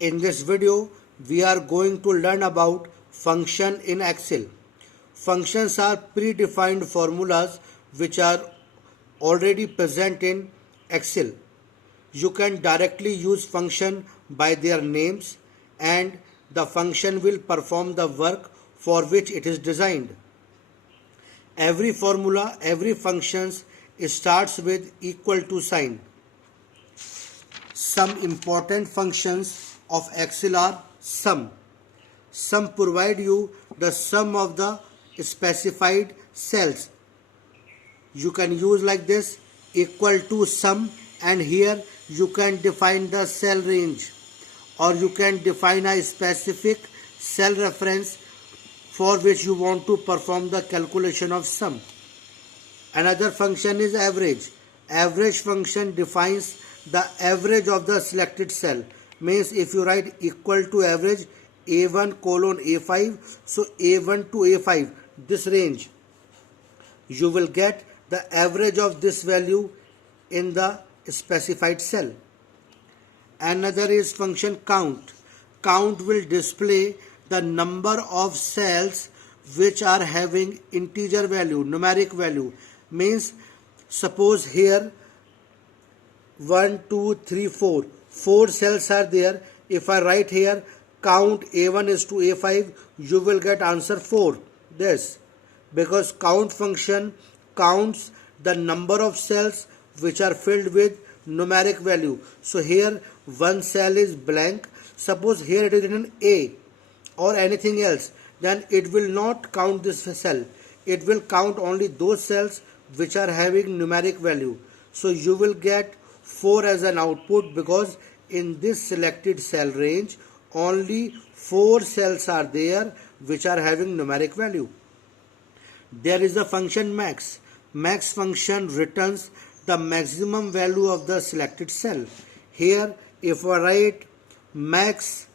In this video, we are going to learn about function in Excel. Functions are predefined formulas which are already present in Excel. You can directly use function by their names and the function will perform the work for which it is designed. Every formula, every functions starts with equal to sign. Some important functions of Excel are sum. Sum provide you the sum of the specified cells. You can use like this equal to sum, and here you can define the cell range, or you can define a specific cell reference for which you want to perform the calculation of sum. Another function is average. Average function defines the average of the selected cell. Means if you write equal to average A1 colon A5, so A1 to A5, this range, you will get the average of this value in the specified cell. Another is function count. Count will display the number of cells which are having integer value, numeric value. Means suppose here 1, 2, 3, 4. 4 cells are there. If I write here count A1 is to A5, you will get answer 4. This, because count function counts the number of cells which are filled with numeric value. So here one cell is blank. Suppose here it is written A or anything else, then it will not count this cell. It will count only those cells which are having numeric value. So you will get 4 as an output, because in this selected cell range only 4 cells are there which are having numeric value. There is a function max. Max function returns the maximum value of the selected cell. Here if I write max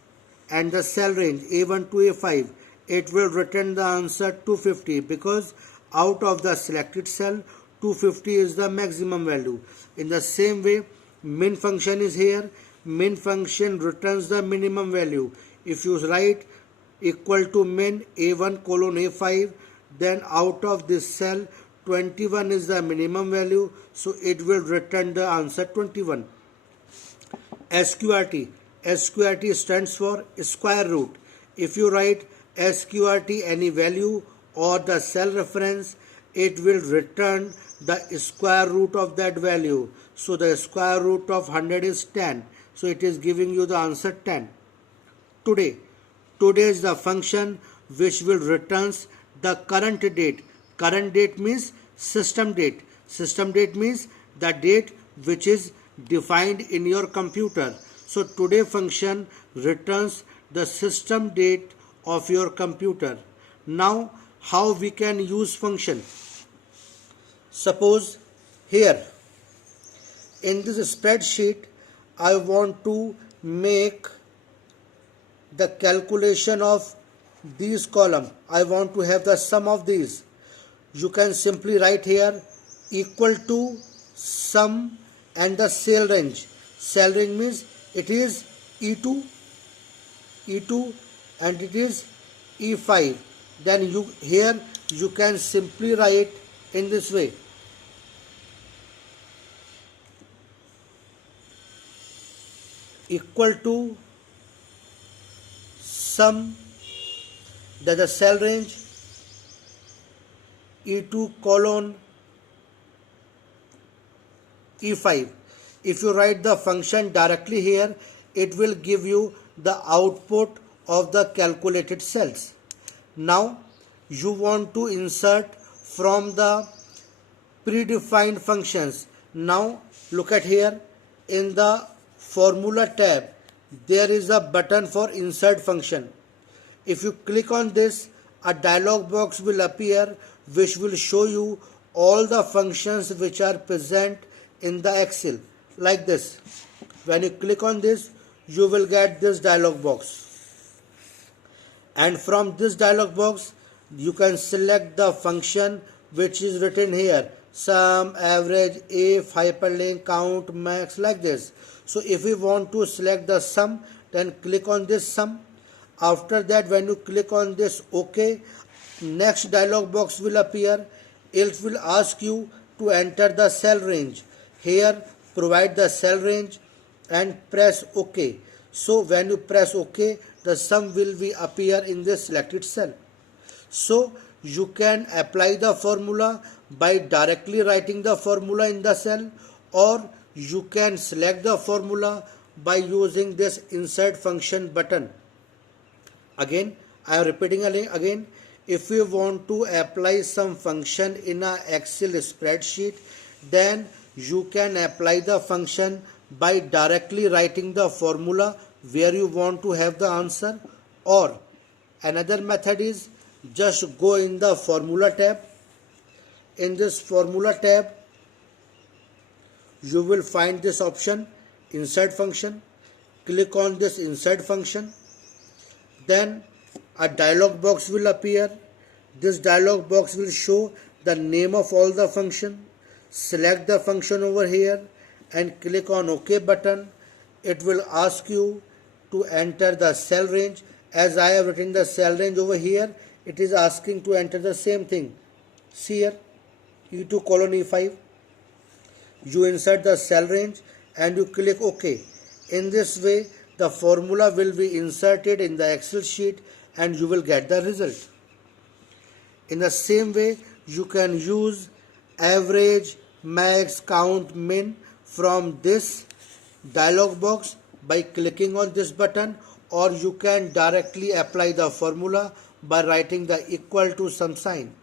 and the cell range A1 to A5, it will return the answer 250, because out of the selected cell 250 is the maximum value. In the same way, min function is here. Min function returns the minimum value. If you write equal to min A1 colon A5, then out of this cell 21 is the minimum value, so it will return the answer 21. SQRT. SQRT stands for square root. If you write SQRT any value or the cell reference, it will return the square root of that value. So the square root of 100 is 10. So it is giving you the answer 10. Today. Today is the function which will returns the current date. Current date means system date. System date means the date which is defined in your computer. So today function returns the system date of your computer. Now how we can use function? Suppose here in this spreadsheet I want to make the calculation of these column. I want to have the sum of these. You can simply write here equal to sum and the cell range. Cell range means it is E2 and it is E5. Then here you can simply write in this way. Equal to sum, that the cell range E2 colon E5. If you write the function directly here, it will give you the output of the calculated cells. Now you want to insert from the predefined functions. Now look at here, in the formula tab there is a button for insert function. If you click on this, a dialog box will appear which will show you all the functions which are present in the Excel, like this. When you click on this, you will get this dialog box, and from this dialog box you can select the function which is written here: sum, average, if, hyperlink, count, max, like this. So if we want to select the sum, then click on this sum. After that, when you click on this OK, next dialog box will appear. It will ask you to enter the cell range. Here provide the cell range and press OK. So when you press OK, the sum will be appear in the selected cell. So you can apply the formula by directly writing the formula in the cell, or you can select the formula by using this insert function button. Again, I am repeating again. If you want to apply some function in a Excel spreadsheet, then you can apply the function by directly writing the formula where you want to have the answer, or another method is just go in the formula tab. In this formula tab, you will find this option insert function. Click on this insert function. Then a dialog box will appear. This dialog box will show the name of all the function. Select the function over here and click on OK button. It will ask you to enter the cell range. As I have written the cell range over here, it is asking to enter the same thing. See here, E2 colon E5. You insert the cell range and you click OK. In this way, the formula will be inserted in the Excel sheet and you will get the result. In the same way, you can use average, max, count, min from this dialog box by clicking on this button, or you can directly apply the formula by writing the equal to some sign.